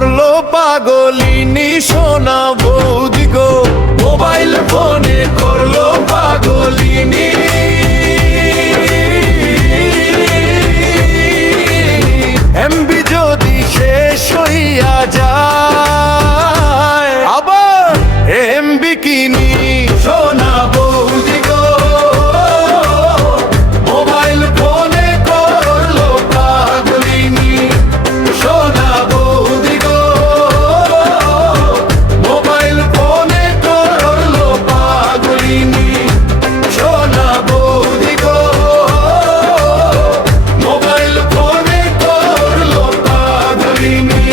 করলো পাগলিনী সোনা বৌদি গো, মোবাইল ফোনে করলো পাগলিনী। এমবি যদি শেষ হইয়া যায় আবার এমবি কিনি সোনা বৌদি গো, মোবাইল ফোনে করলো পাগলিনী সোনা বৌদি গো, মোবাইল ফোনে করলো পাগলিনী সোনা বৌদি গো, মোবাইল ফোনে করলো পাগলিনী।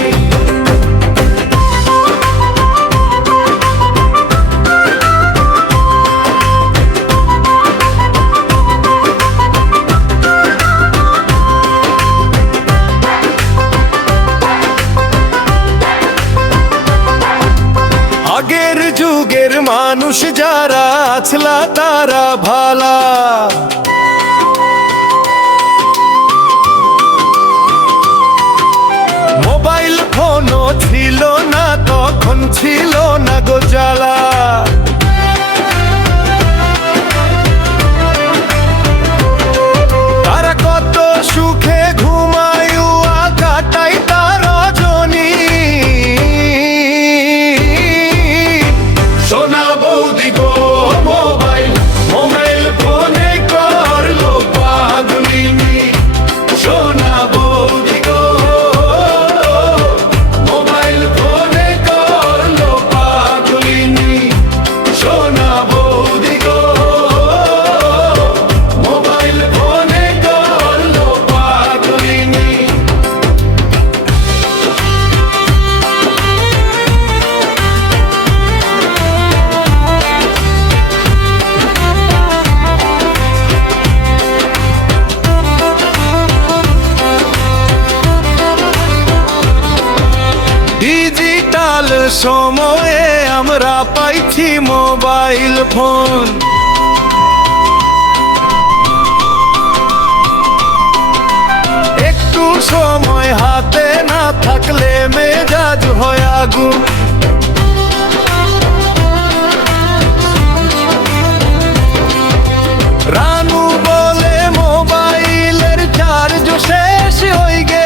আগের যুগের মানুষ যারা আছলা তারা ভালা, মোবাইল ফোনও ছিল না তখন, ছিল না গো জ্বালা। তারা কত সুখে ঘুমায়ুয়া কাটাই তার রজনী। সোনা বৌদি গো, মোবাইল ফোনে করলো পাগলিনী সোনা বৌদি গো, মোবাইল ফোনে করলো পাগলিনী সোনা বৌদি গো, মোবাইল ফোনে করলো পাগলিনী। ডিজিটাল সময়ে আমরা পাইছি মোবাইল ফোন, একটু সময় হাতে না থাকলে মেজাজ হয় আগুন। রানু বলে মোবাইলের চার্জ শেষ হয়ে গে,